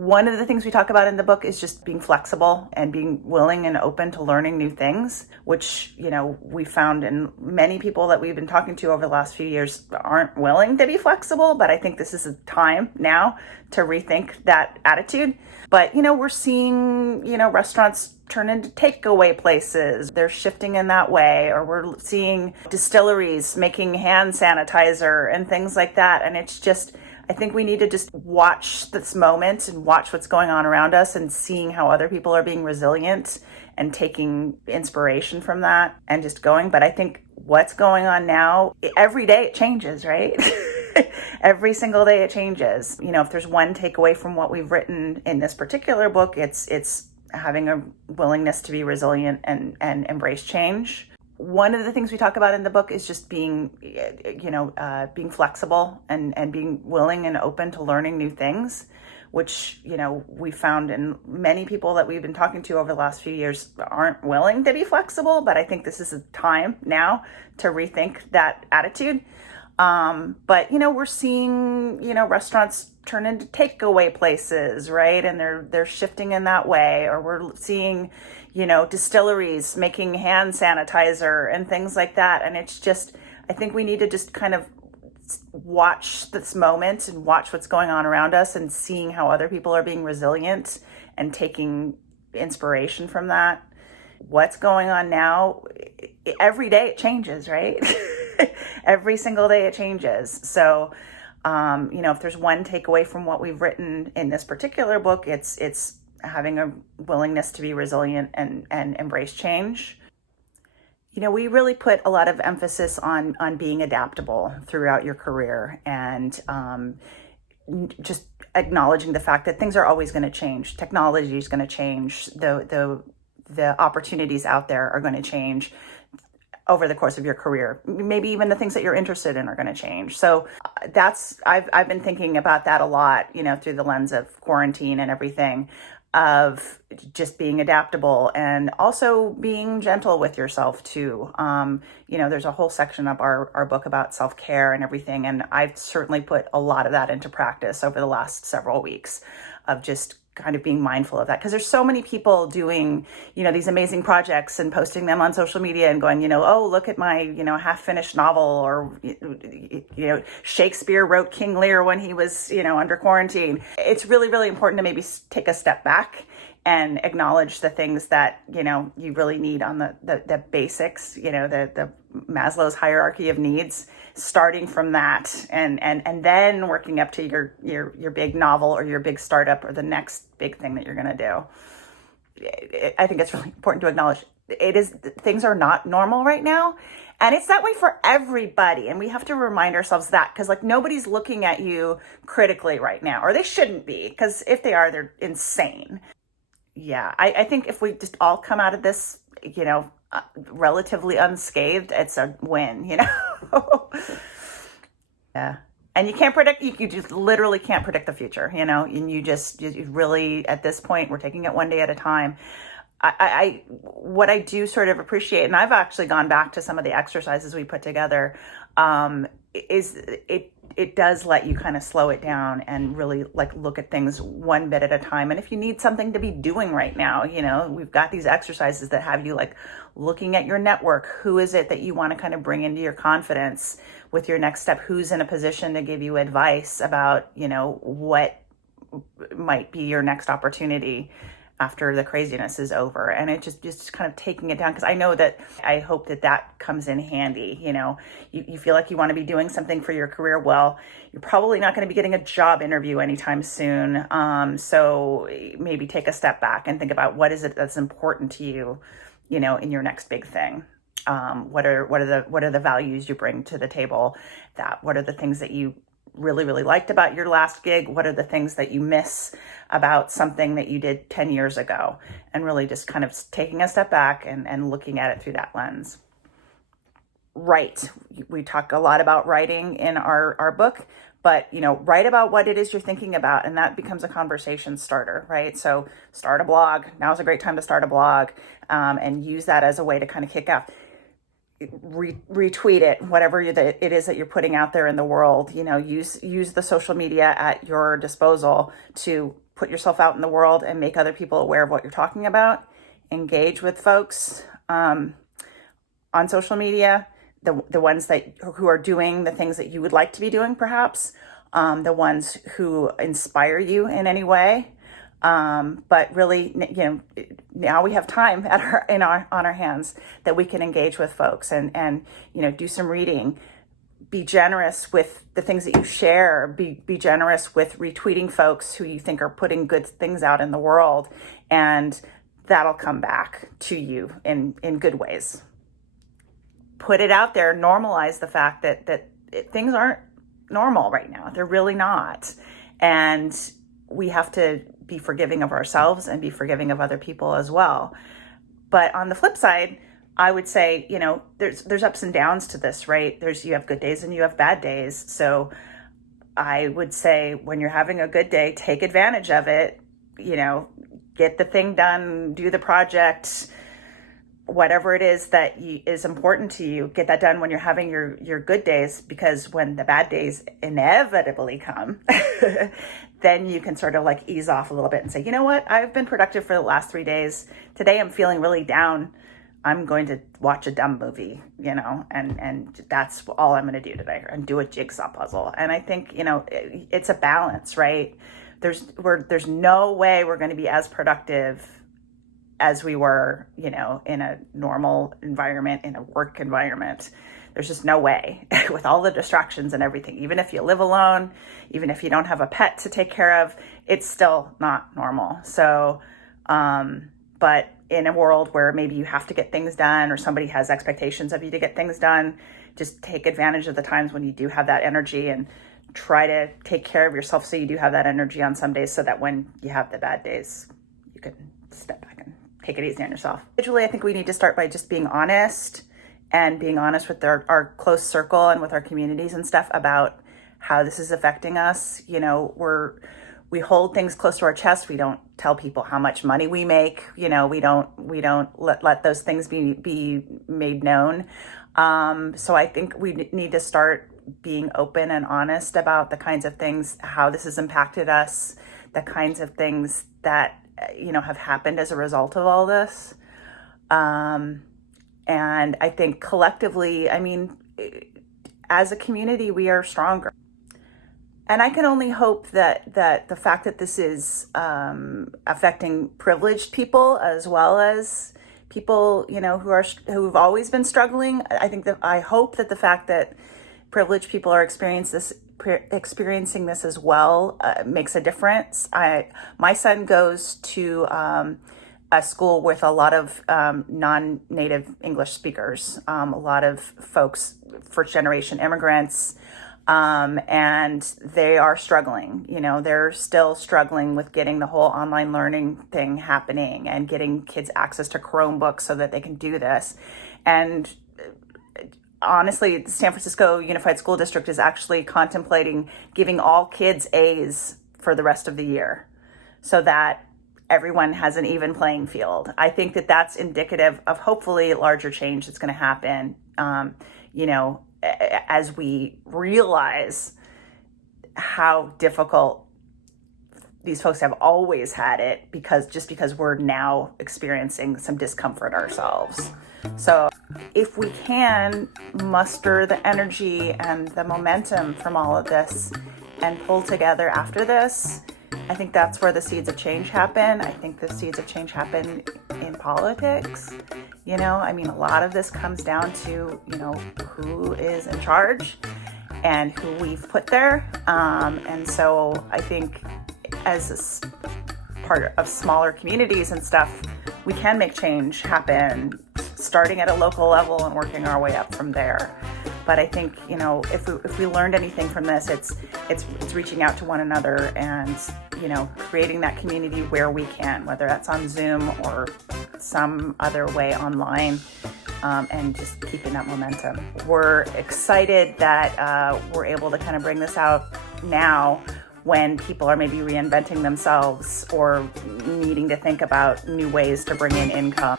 One of the things we talk about in the book is just being flexible and being willing and open to learning new things, which, we found in many people that we've been talking to over the last few years aren't willing to be flexible. But I think this is a time now to rethink that attitude. But, we're seeing, restaurants turn into takeaway places. They're shifting in that way. Or we're seeing distilleries making hand sanitizer and things like that. And it's just, I think we need to just watch this moment and watch what's going on around us and seeing how other people are being resilient and taking inspiration from that and just going. But I think what's going on now, every day it changes, right? Every single day it changes. If there's one takeaway from what we've written in this particular book, it's having a willingness to be resilient and embrace change. One of the things we talk about in the book is just being flexible and being willing and open to learning new things, which, we found in many people that we've been talking to over the last few years aren't willing to be flexible. But I think this is a time now to rethink that attitude. But, we're seeing, restaurants turn into takeaway places, right? And they're shifting in that way. Or we're seeing, distilleries making hand sanitizer and things like that. And it's just, I think we need to just kind of watch this moment and watch what's going on around us and seeing how other people are being resilient and taking inspiration from that. What's going on now, every day it changes, right? Every single day it changes. So, if there's one takeaway from what we've written in this particular book, it's having a willingness to be resilient and embrace change. We really put a lot of emphasis on being adaptable throughout your career and just acknowledging the fact that things are always going to change. Technology is going to change. The opportunities out there are going to change over the course of your career. Maybe even the things that you're interested in are going to change. So I've been thinking about that a lot, through the lens of quarantine and everything, of just being adaptable and also being gentle with yourself too. There's a whole section of our book about self-care and everything. And I've certainly put a lot of that into practice over the last several weeks of just kind of being mindful of that, because there's so many people doing, these amazing projects and posting them on social media and going, oh, look at my, half-finished novel, or, Shakespeare wrote King Lear when he was, under quarantine. It's really, really important to maybe take a step back and acknowledge the things that, you really need on the basics, the Maslow's hierarchy of needs, starting from that and then working up to your big novel or your big startup or the next big thing that you're going to do. I think it's really important to acknowledge things are not normal right now. And it's that way for everybody. And we have to remind ourselves that, because nobody's looking at you critically right now, or they shouldn't be, because if they are, they're insane. Yeah, I think if we just all come out of this, relatively unscathed, it's a win, Yeah. And you can't predict, you just literally can't predict the future, and you really, at this point, we're taking it one day at a time. What I do sort of appreciate, and I've actually gone back to some of the exercises we put together, is it does let you kind of slow it down and really look at things one bit at a time. And if you need something to be doing right now, we've got these exercises that have you looking at your network. Who is it that you want to kind of bring into your confidence with your next step? Who's in a position to give you advice about, what might be your next opportunity after the craziness is over. And it just kind of taking it down, because I hope that comes in handy. You feel like you want to be doing something for your career. Well, you're probably not going to be getting a job interview anytime soon. So maybe take a step back and think about what is it that's important to you, in your next big thing. What are the values you bring to the table? What are the things that you really, really liked about your last gig? What are the things that you miss about something that you did 10 years ago? And really just kind of taking a step back and looking at it through that lens. Write. We talk a lot about writing in our book, but, write about what it is you're thinking about, and that becomes a conversation starter, right? So start a blog. Now's a great time to start a blog, and use that as a way to kind of kick off. Retweet it, whatever it is that you're putting out there in the world. Use the social media at your disposal to put yourself out in the world and make other people aware of what you're talking about. Engage with folks on social media, the ones who are doing the things that you would like to be doing, perhaps, the ones who inspire you in any way. But really, now we have time on our hands that we can engage with folks and do some reading. Be generous with the things that you share. Be generous with retweeting folks who you think are putting good things out in the world, and that'll come back to you in good ways. Put it out there. Normalize the fact that things aren't normal right now. They're really not, and we have to be forgiving of ourselves and be forgiving of other people as well. But on the flip side, I would say, there's ups and downs to this, right? You have good days and you have bad days. So I would say when you're having a good day, take advantage of it, get the thing done, do the project, whatever it is that is important to you, get that done when you're having your good days, because when the bad days inevitably come, then you can sort of like ease off a little bit and say, you know what, I've been productive for the last 3 days. Today I'm feeling really down. I'm going to watch a dumb movie, and that's all I'm going to do today, and do a jigsaw puzzle. And I think, it's a balance, right? There's no way we're going to be as productive as we were, in a normal environment, in a work environment. There's just no way with all the distractions and everything. Even if you live alone, even if you don't have a pet to take care of, it's still not normal. So, but in a world where maybe you have to get things done, or somebody has expectations of you to get things done, just take advantage of the times when you do have that energy, and try to take care of yourself so you do have that energy on some days, so that when you have the bad days, you can step back and take it easy on yourself. Individually, I think we need to start by just being honest, and being honest with our close circle and with our communities and stuff about how this is affecting us. We hold things close to our chest. We don't tell people how much money we make. We don't let those things be made known. So I think we need to start being open and honest about the kinds of things, how this has impacted us, the kinds of things that have happened as a result of all this. And I think collectively, as a community, we are stronger. And I can only hope that the fact that this is affecting privileged people as well as people, who've always been struggling. I hope that the fact that privileged people are experiencing this as well makes a difference. My son goes to a school with a lot of non-native English speakers, a lot of folks, first-generation immigrants. And they are struggling, they're still struggling with getting the whole online learning thing happening and getting kids access to Chromebooks so that they can do this. And honestly, the San Francisco Unified School District is actually contemplating giving all kids A's for the rest of the year so that everyone has an even playing field. I think that that's indicative of hopefully larger change that's going to happen, as we realize how difficult these folks have always had it, because we're now experiencing some discomfort ourselves. So if we can muster the energy and the momentum from all of this and pull together after this, I think that's where the seeds of change happen. I think the seeds of change happen in politics. A lot of this comes down to, who is in charge and who we've put there. And so I think as part of smaller communities and stuff, we can make change happen, starting at a local level and working our way up from there. But I think, if we learned anything from this, it's reaching out to one another and, creating that community where we can, whether that's on Zoom or some other way online, and just keeping that momentum. We're excited that we're able to kind of bring this out now when people are maybe reinventing themselves or needing to think about new ways to bring in income.